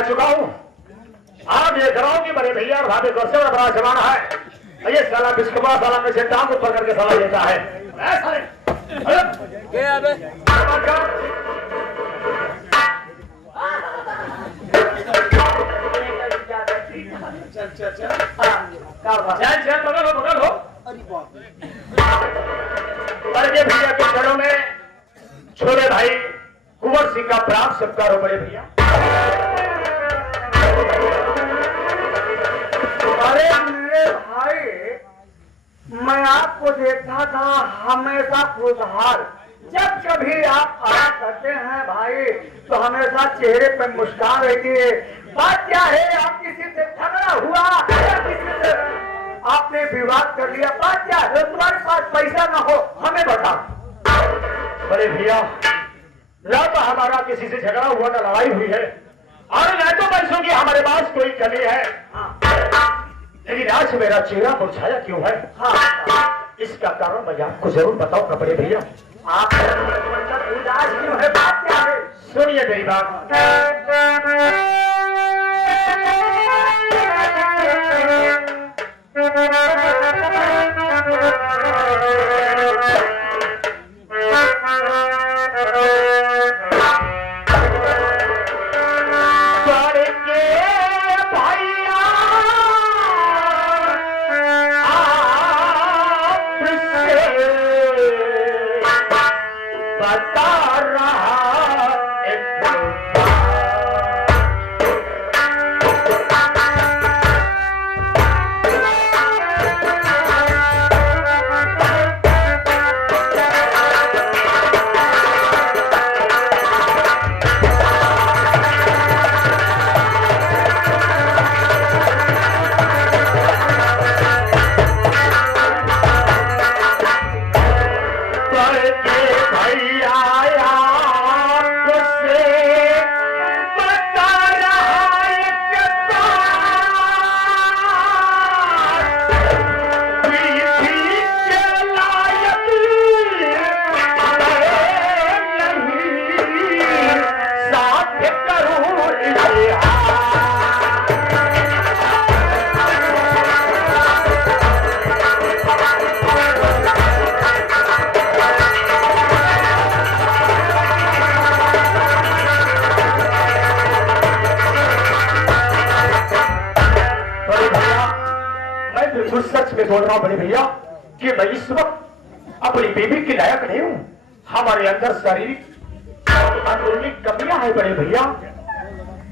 चुका हूं। आप ये कराओ कि बड़े भैया और भाभी को से बड़ा जमाना है। ये साला बिस्कुआ साला में से टांग ऊपर करके साला लेता है। क्या अबे? चल पकड़ो। बड़े भैया के चरणों में छोटे भाई कुंवर सिंह का प्राण सत्कार हो। बड़े भैया अरे मेरे भाई, मैं आपको देखता था हमेशा खुशहाल। जब कभी आप आया करते हैं भाई तो हमेशा चेहरे पर मुस्कान रहती है। बात क्या है, आप किसी से झगड़ा हुआ या किसी से आपने विवाद कर लिया? बात क्या है? तुम्हारे पास पैसा ना हो हमें बताओ। बड़े भैया ना तो हमारा किसी से झगड़ा हुआ ना लड़ाई हुई है और न तो पैसों की हमारे पास कोई कमी है। लेकिन आज मेरा चेहरा मुरझाया क्यों है? इसका कारण मैं आपको जरूर बताऊंगा बड़े भैया। आप उदास क्यों है? बात क्या है? सुनिए मेरी बात। सच में बोल रहा हूं बड़े भैया कि मैं इस वक्त अपनी बेबी की लायक नहीं हूं। हमारे अंदर शारीरिक अंदरूनी कमियां हैं बड़े भैया।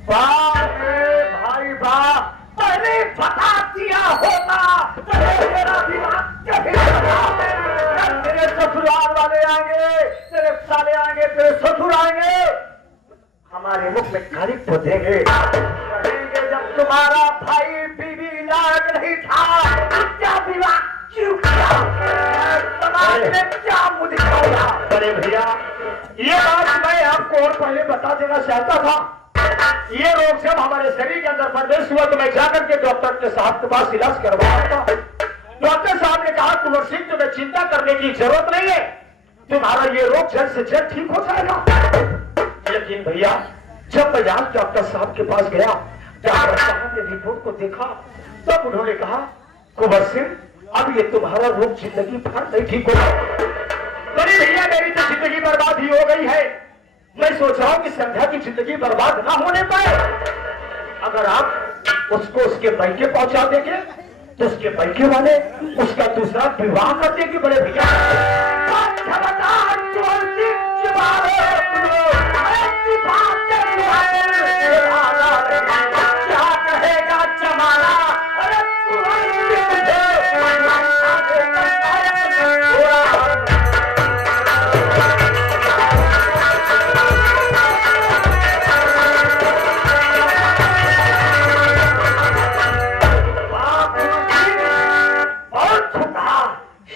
भाई वाह, पहले बता दिया होता तो मेरा दिमाग कभी तेरे ससुराल वाले आएंगे, तेरे साले आएंगे, तेरे ससुर आएंगे, हमारे मुख में गाली पोतेंगे, कहेंगे जब तुम्हारा भाई बीबी लायक नहीं था क्या विवाह क्यों किया? समाज में क्या मुझे दिखाया? बड़े भैया ये बात मैं आपको और पहले बता देना चाहता था। ये रोग जब हमारे शरीर के अंदर प्रवेश हुआ तो मैं जाकर के डॉक्टर के साहब के पास इलाज करवाया था। डॉक्टर साहब ने कहा कुंवर सिंह तुम्हें चिंता करने की जरूरत नहीं है, तुम्हारा ये रोग जल्द से जल्द ठीक हो जाएगा। लेकिन भैया जब मैं आज डॉक्टर साहब के पास गया, डॉक्टर साहब ने रिपोर्ट को देखा, तब उन्होंने कहा कुंवर सिंह अब ये तुम्हारा रोग जिंदगी भर नहीं ठीक होगा। बड़े भैया मेरी तो जिंदगी बर्बाद ही हो गई है। मैं सोच रहा हूं कि संध्या की जिंदगी बर्बाद ना होने पाए। अगर आप उसको उसके पैके पहुंचा देंगे तो उसके पैके वाले उसका दूसरा विवाह कर देंगे। बड़े भैया क्या कहेगा जमाना?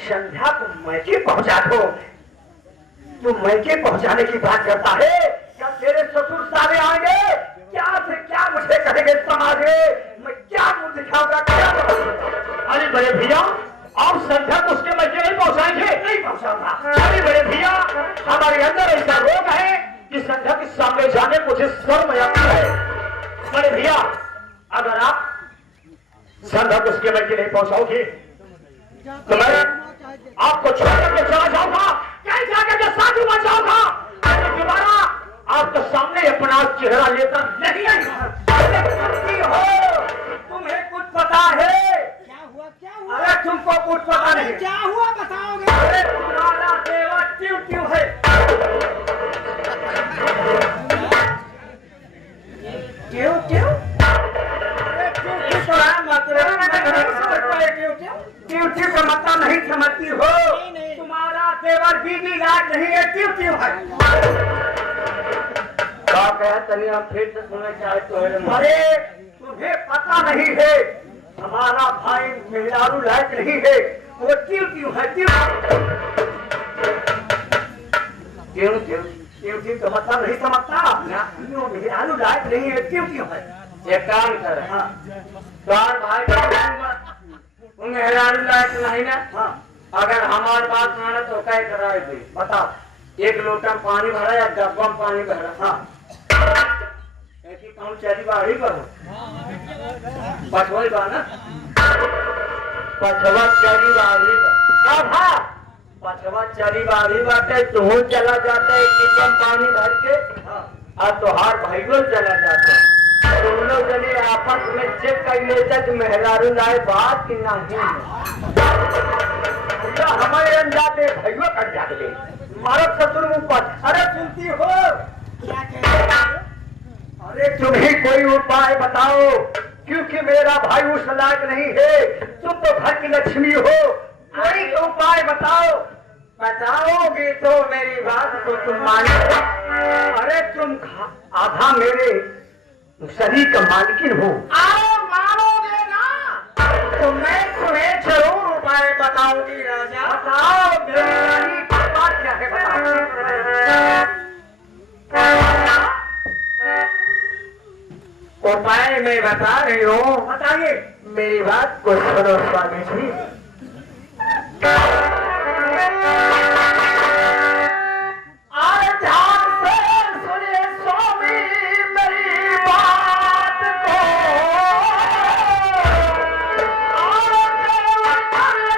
संध्या को मैके पहुंचा दो। तू मैके पहुंचाने की बात करता है? क्या तेरे ससुर सारे आएंगे? क्या से क्या मुझे कहेंगे समाज में? मैं क्या मुझे दिखाऊंगा क्या? अरे बड़े भैया आप संध्या को उसके मध्य नहीं पहुंचाएंगे? नहीं पहुंचाऊंगा। अरे बड़े भैया हमारे अंदर ऐसा रोग है कि संध्या के सामने जाने को मुझे शर्म आती है। बड़े भैया अगर आप संध्या को उसके मध्य नहीं पहुंचाओगे तो मैं आपको छोड़ करके चला जाऊंगा, कहीं जाकर के साधु बन जाऊंगा। दोबारा आपके सामने अपना चेहरा लेकर नहीं आएगा। हो तुम्हें कुछ पता है? क्या हुआ क्या हुआ? अरे तुमको कुछ पता नहीं। क्या हुआ बताओगे? अरे तुम्हारा देवर ट्यू ट्यू है। क्यों क्यों? ट्यू ट्यू का मतलब नहीं समझती हो? नहीं। तुम्हारा देवर बीबी लाट नहीं है, ट्यू ट्यू है। क्या कहा तनी आप फिर से सुनना चाहते हो? अरे तुम्हें पता नहीं है, हमारा भाई मेहरारू लायक नहीं है, वो ट्यू ट्यू है। ट्यू क्यों क्यों? ट्यू ट्यू का मतलब नहीं समझता? वो मेहरारू लायक नहीं है, ट्यू ट्यू है। ये काम कर हाँ चार भाई मेहरारू लायक नहीं ना? हाँ अगर हमारी बात माना तो क्या कराए थे? बताओ। एक लोटा पानी भरा या डब्बा में पानी भरा? हाँ ऐसी काम चली बाड़ी पर पछवाई बा ना? पछवा चली बाड़ी हाँ पछवा चली बाड़ी बाटे तू चला जाता है किचन पानी भर के और तुहार भाईओ चला जाता है। दोनों जने आपस में चेक कर लेता कि मेहरारू लाए बात कि नहीं। हमारे अंजाते भाइयों कर जाते मारत ससुर मुंह पर। अरे सुनती हो? क्या कह रहे हो? अरे तुम्हें कोई उपाय बताओ, क्योंकि मेरा भाई उस लायक नहीं है। तुम तो घर की लक्ष्मी हो, कोई उपाय बताओ। बताओगे तो मेरी बात को तुम मानो। अरे तुम आधा मेरे शरीर का मालकिन हो। आओ मानोगे ना तो मैं तुम्हें जरूर उपाय बताऊंगी राजा। बताओ मेरी रानी की बात क्या है, बताओ। उपाय मैं बता रही हूँ, बताइए। मेरी बात को सुनो स्वामी जी। आज ध्यान से सुनिए स्वामी मेरी बात को। और केवल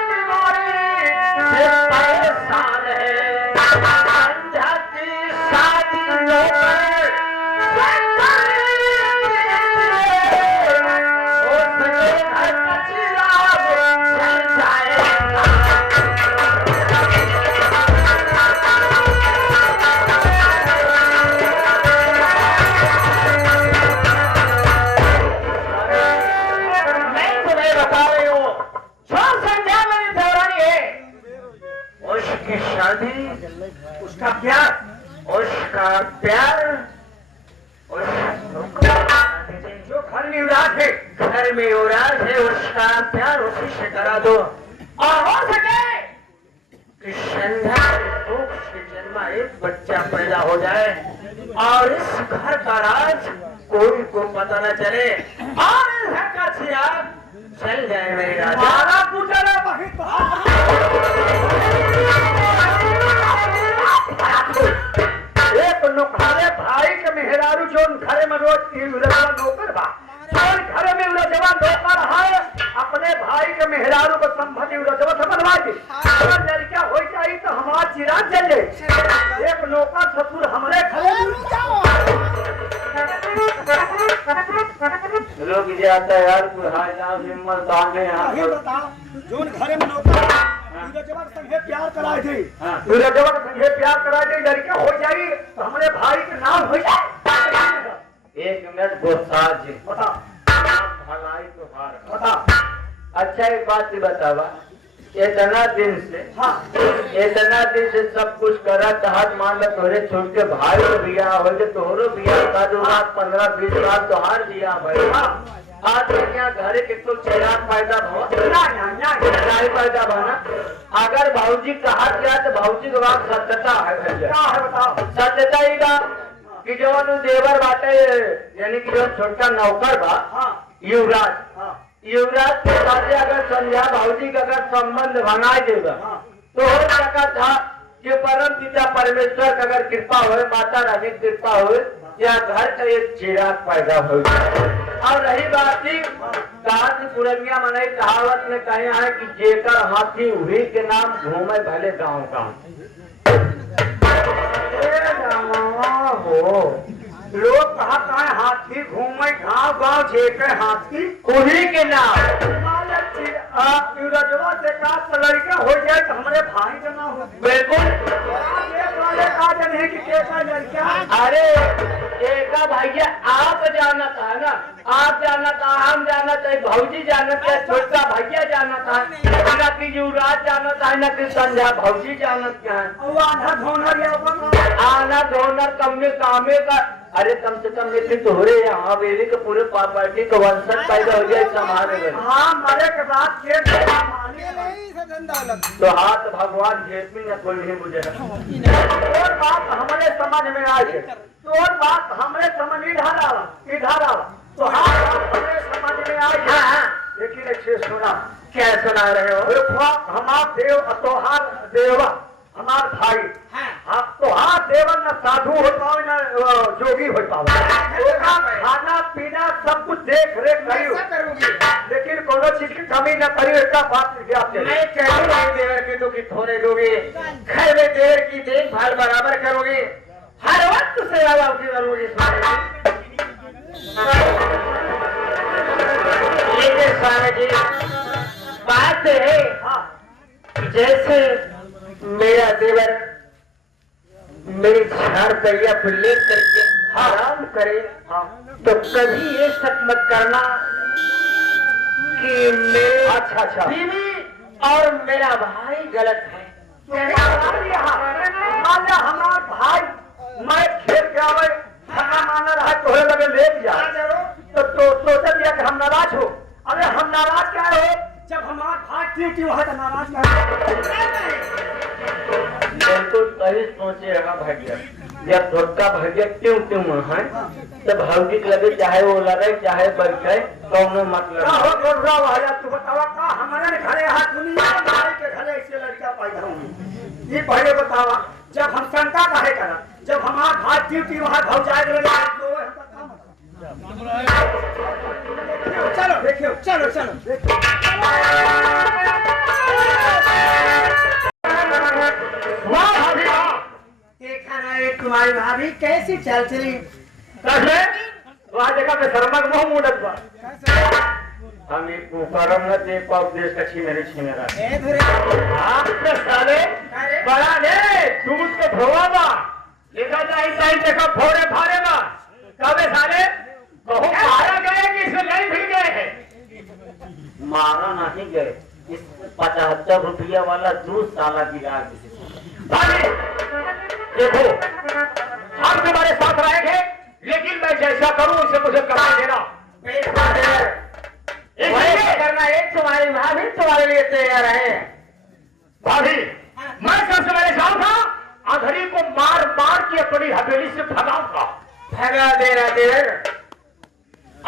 बीमारी से परेशान है। संध्या की शादी होकर उसके घर का चिराग जल जाएगा। मैं तुम्हें बता रही हूँ, जो संध्या मेरी देवरानी है, उसकी शादी, उसका प्यार, उसका प्यार, जो घर में उदास है, घर में उराज है, उसका प्यार उसी से करा दो। और हो सके कि संध्या के कोख से जन्मा एक बच्चा पैदा हो जाए और इस घर का राज कोई को पता न चले और इस घर का चिराग चल जाए मेरे राजा। मारा पुतला वही एक नौकरे भाई के मेहरारू जो घरे में रोज नौकर बा, घरे में उलझवा नौकर है, अपने भाई के मेहरारू को संभल उलझवा समझवा दी। अगर लड़का हो जाए तो हमारा चिराग जल जाए। एक नौकर ससुर हमरे लोग जाता है यार, कोई हाल हिम्मत बांधे ये बताओ, जोन घरे में नौकर उलझवा के संगे प्यार कराए थे। उलझवा के संगे प्यार करा दे, लड़का हो जाए तो हमारे भाई के नाम हो जाए। एक मिनट गुस्सा जी बता भलाई तो हार बता। अच्छा एक बात ही बतावा, इतना दिन से इतना दिन से सब कुछ करा चाहत मान लो तोरे छोड़ के भाई को बिया हो गए, तोरो बिया का जो 15-20 साल तो हार दिया भाई। आज यहाँ घर के तो चिराग पैदा हुआ नहीं पैदा बना। अगर भाऊजी कहा गया तो भाऊजी के बाद सत्यता है बताओ। सत्यता ही बा कि जो देवर बाटे यानी कि जो छोटा नौकर बा युवराज, युवराज के साथ अगर संध्या भाजी का अगर संबंध बना देगा तो हो सका था कि परम पिता परमेश्वर का अगर कृपा हो, माता रानी की कृपा हो, या घर का एक चिराग पैदा हो जाए। और रही बात की कहा पुरनिया मनाई कहावत में कहे है कि जेकर हाथी उही के नाम घूमे भले गाँव का हो। लोग कहा है हाथी घूमे गाँव गाँव जेकर हाथी उही के नाम युवराजवा से का लड़का हो जाए तो हमारे भाई का नाम हो। बिल्कुल। कि कैसा लड़का अरे एका भैया आप जाना था ना, आप जाना था, हम जाना था, भौजी जाना था, छोटा भैया जाना था, ना कि युवराज जाना था, ना कि संध्या भौजी जाना था। आधा धोनर आना धोनर कमने कामे का। अरे कम से कम ये तो हो रहे यहाँ बेली के पूरे पार्टी का वंशज पैदा हो जाए समारे। हाँ मरे के बाद तो हाथ भगवान जेब में न कोई नहीं मुझे और बात हमारे समझ में आई है तो और बात हमारे समझ इधर आवा तो हाँ हमारे समझ में आई है। लेकिन एक चीज सुना। क्या सुना रहे हो? हमार देव तोहार देवा हमार भाई हाँ तोहार देवन न साधु हो पाओ न जोगी हो पाओ। खाना पीना सब कुछ देख रेख करी लेकिन कोनो चीज की कमी न करी। इसका बात मैं कहूँ देवर के तो कि थोड़े दोगे, घर में देवर की देखभाल बराबर करोगे, हर वक्त सेवा आपकी करोगे। लेकिन स्वामी जी बात है जैसे मेरा देवर मेरी झाड़ पैया को ले करके आराम करे तो कभी ये शक मत करना कि मेरे अच्छा बीवी और मेरा भाई गलत है। हमारा भाई मैं खेल के आवे खाना माना रहा तोहरे लगे ले जा तो सोचा दिया कि हम नाराज हो। अरे हम नाराज क्या हो जब हमारा भाई क्यों है तो नाराज बिल्कुल सही सोचे रहा भैया। जब धोखा भैया क्यों है जब भौजी लगे चाहे वो लगे चाहे बैठे कौनो मतलब तू बतावा का हमारे घरे हाथ दुनिया के घरे ऐसे लड़का पैदा हुई। ये पहले बतावा जब हम शंका काहे करा जब हमारा भाई क्यों वहां भौजाए लगे चलो देखियो चलो देखा ना तुम्हारी भाभी कैसी चल चली वहाँ जगह पे शर्मक मुँह मुड़त बा हम एक करम न दे पाओ देश का छीने आपके साले बड़ा ने तुम उसको भोवा बा लिखा जाए टाइम देखो भोरे भारे बा कबे साले बहु मारा गए कि इसमें नहीं भिड़ गए हैं। मारा नहीं गए। इस 75 रुपया वाला दूध साला गिरा देखो हम तुम्हारे साथ रहेंगे लेकिन मैं जैसा करूं उसे मुझे करने देना। करना एक तुम्हारी भाभी तुम्हारे लिए तैयार है। भाभी मैं सबसे पहले जाऊंगा अधरी को मार मार के अपनी हवेली से भगाऊंगा। भगा देना देर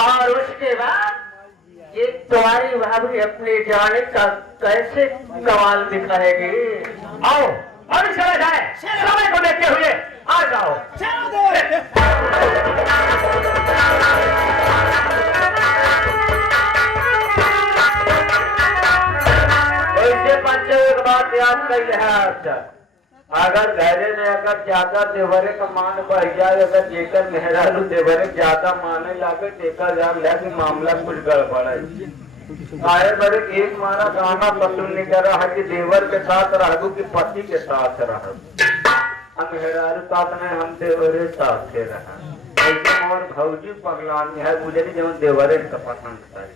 और उसके बाद ये तुम्हारी भाभी अपने जाने का कैसे कमाल दिखाएगी। आओ अभी चला जाए समय को देखते हुए आ जाओ। वैसे बच्चे एक बात याद कर है अगर घरे में अगर ज्यादा देवरे का मान बढ़ जाए अगर जेकर मेहरारू देवरे ज्यादा माने लागे देखा जाए मामला कुछ गड़बड़ है। आए बड़े एक मारा गाना पसंद नहीं कर रहा है कि देवर के साथ रहू कि पति के साथ रहू। हम मेहरारू साथ में हम देवरे साथ रहा ऐसे और भौजी पगलानी है मुझे नहीं जो देवरे का पसंद करे।